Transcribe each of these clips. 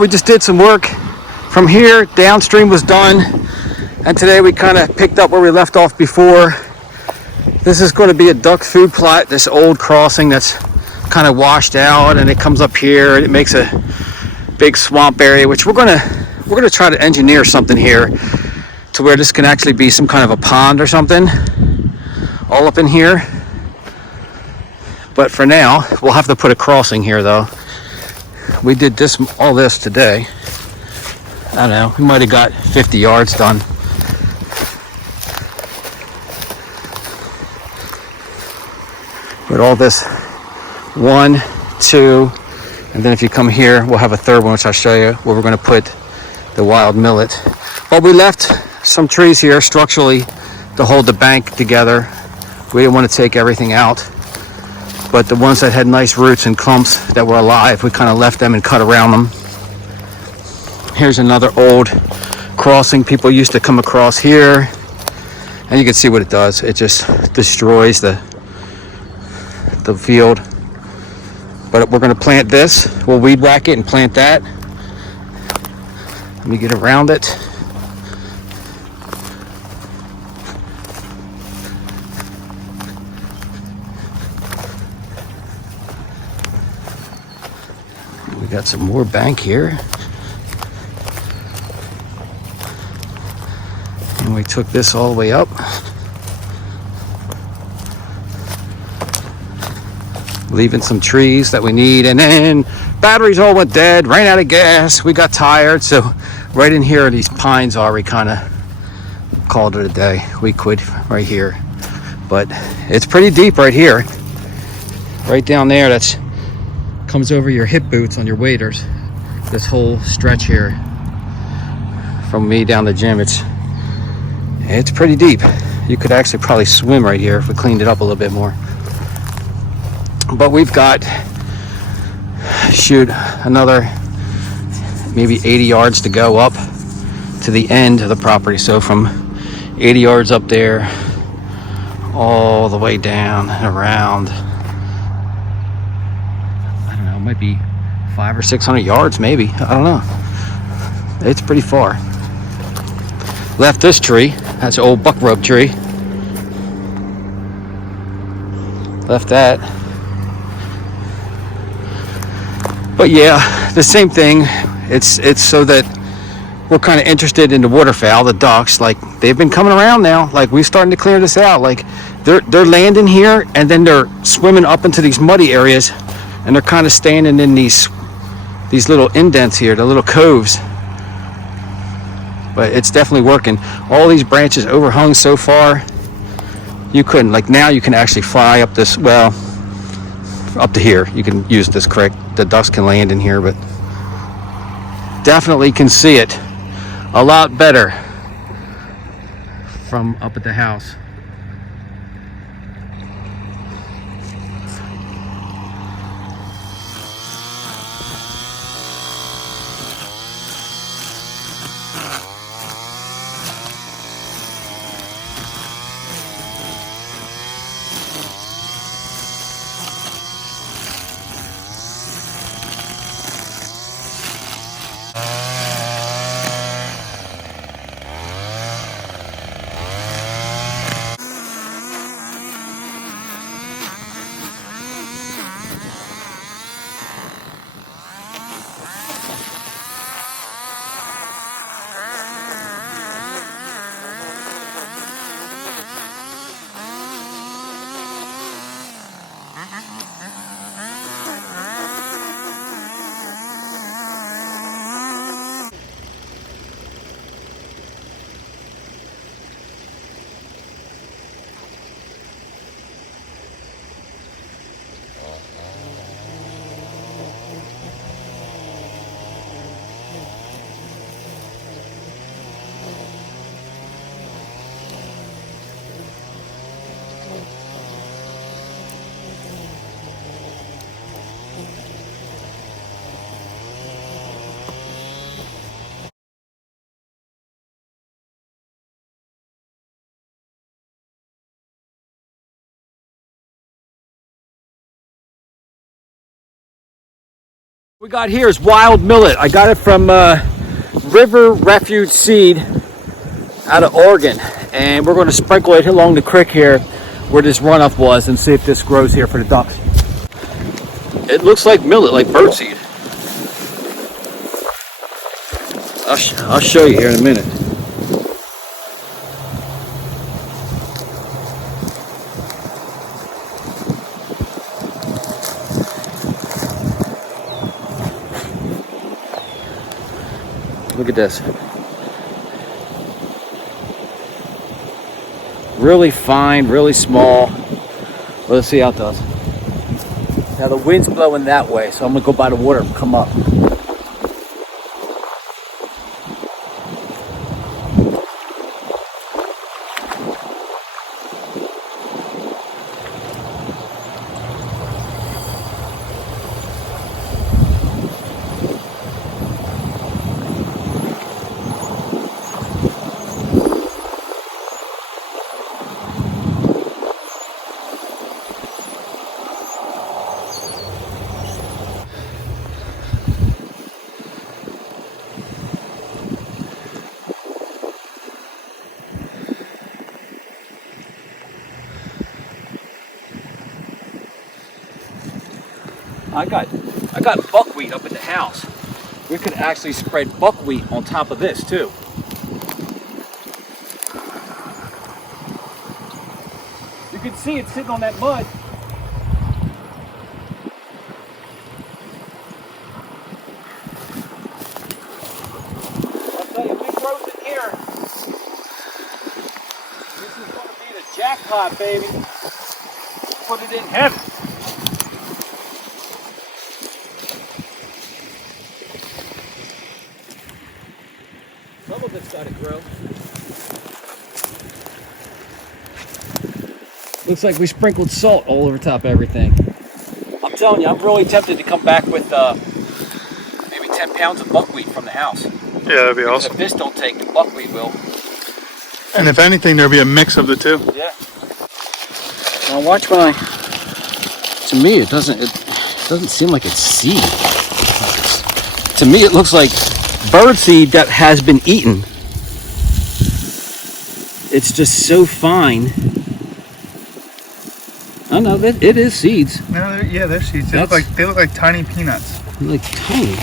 We just did some work from here. Downstream was done, and today we kind of picked up where we left off before. This is going to be a duck food plot, this old crossing that's kind of washed out, and it comes up here and it makes a big swamp area, which we're gonna try to engineer something here to where this can actually be some kind of a pond or something all up in here. But for now, we'll have to put a crossing here though. We did all this today. I don't know, we might have got 50 yards done. But all this 1, 2, and then if you come here, we'll have a third one, which I'll show you, where we're going to put the wild millet. But we left some trees here structurally to hold the bank together. We didn't want to take everything out, but the ones that had nice roots and clumps that were alive, we kind of left them and cut around them. Here's another old crossing people used to come across here, and you can see what it does. It just destroys the field. But we're going to plant this. We'll weed whack it and plant that. Let me get around it. We got some more bank here. And we took this all the way up. Leaving some trees that we need, and then batteries all went dead, ran out of gas, we got tired, so right in here these pines are, we kind of called it a day. We quit right here, but it's pretty deep right here, right down there. That's comes over your hip boots on your waders. This whole stretch here from me down the gym, it's pretty deep. You could actually probably swim right here if we cleaned it up a little bit more. But we've got, another maybe 80 yards to go up to the end of the property. So from 80 yards up there, all the way down and around, I don't know, it might be 500 or 600 yards maybe. I don't know. It's pretty far. Left this tree, that's an old buckrub tree. Left that. But yeah, the same thing. It's so that we're kind of interested in the waterfowl, the ducks. Like, they've been coming around now. Like, we're starting to clear this out. Like, they're landing here, and then they're swimming up into these muddy areas, and they're kind of standing in these little indents here, the little coves. But it's definitely working. All these branches overhung so far. You couldn't, like, now you can actually fly up this, well, up to here. You can use this creek. The ducks can land in here, but definitely can see it a lot better from up at the house. What we got here is wild millet. I got it from River Refugee Seed out of Oregon, and we're going to sprinkle it along the creek here where this runoff was and see if this grows here for the ducks. It looks like millet, like birdseed. I'll show you here in a minute. Look at this. Really fine, really small. Let's see how it does. Now the wind's blowing that way, so I'm gonna go by the water and come up. I got buckwheat up at the house. We could actually spread buckwheat on top of this too. You can see it sitting on that mud. I'll tell you, if it grows in here, this is going to be the jackpot, baby. Put it in heaven. Some of it's got to grow. Looks like we sprinkled salt all over top of everything. I'm telling you, I'm really tempted to come back with maybe 10 pounds of buckwheat from the house. Yeah, that'd be awesome. If this don't take, the buckwheat will. And if anything, there'll be a mix of the two. Yeah. Now watch when I. To me, it doesn't seem like it's seed. To me, it looks like bird seed that has been eaten. It's just so fine. Oh no, it is seeds. No, they're seeds. They look like tiny peanuts. They're like tiny.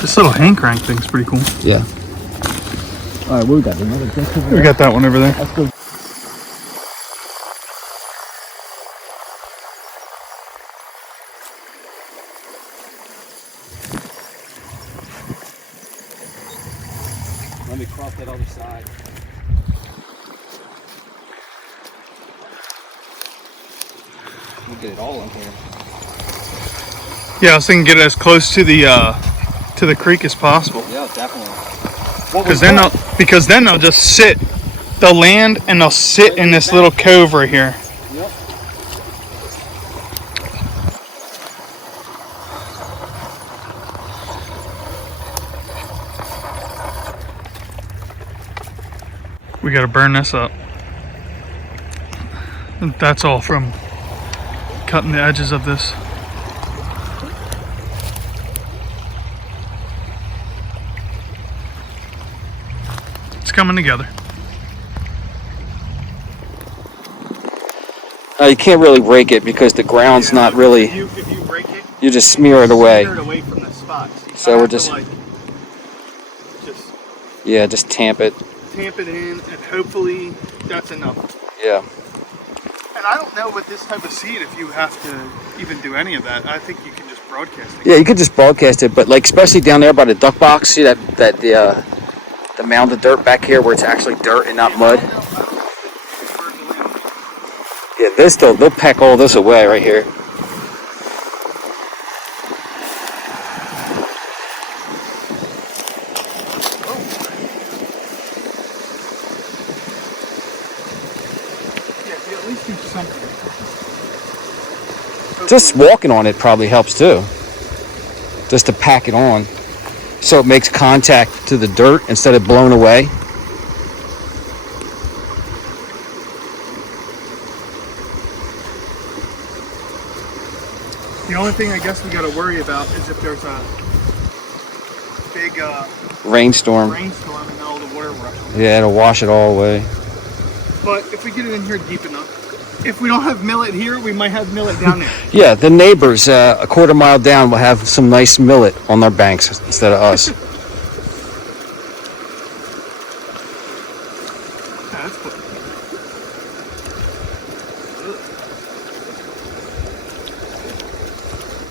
This little hand crank thing's pretty cool. Yeah. All right, what we got? Another duck over there? We got that one over there. Let's go. Let me cross that other side. We'll get it all in here. Yeah, I was thinking get it as close to the creek as possible. Yeah, definitely. Because then they'll just sit. They'll land and they'll sit in this little cove right here. Yep. We gotta burn this up. That's all from cutting the edges of this. It's coming together. You can't really rake it because the ground's not really. If you break it, you just smear it away. Smear it away from the spots. So we're just tamp it. Tamp it in, and hopefully that's enough. Yeah. And I don't know with this type of seed if you have to even do any of that. I think you can just broadcast it. Yeah, you could just broadcast it, but like especially down there by the duck box, see the mound of dirt back here where it's actually dirt and not mud. Yeah, they'll pack all this away right here. At least do something. Just walking on it probably helps too. Just to pack it on. so it makes contact to the dirt instead of blown away. The only thing I guess we got to worry about is if there's a big Rainstorm. rainstorm and all the water rushes. Yeah, it'll wash it all away. But if we get it in here deep enough, if we don't have millet here, we might have millet down there. Yeah, the neighbors a quarter mile down will have some nice millet on their banks instead of us.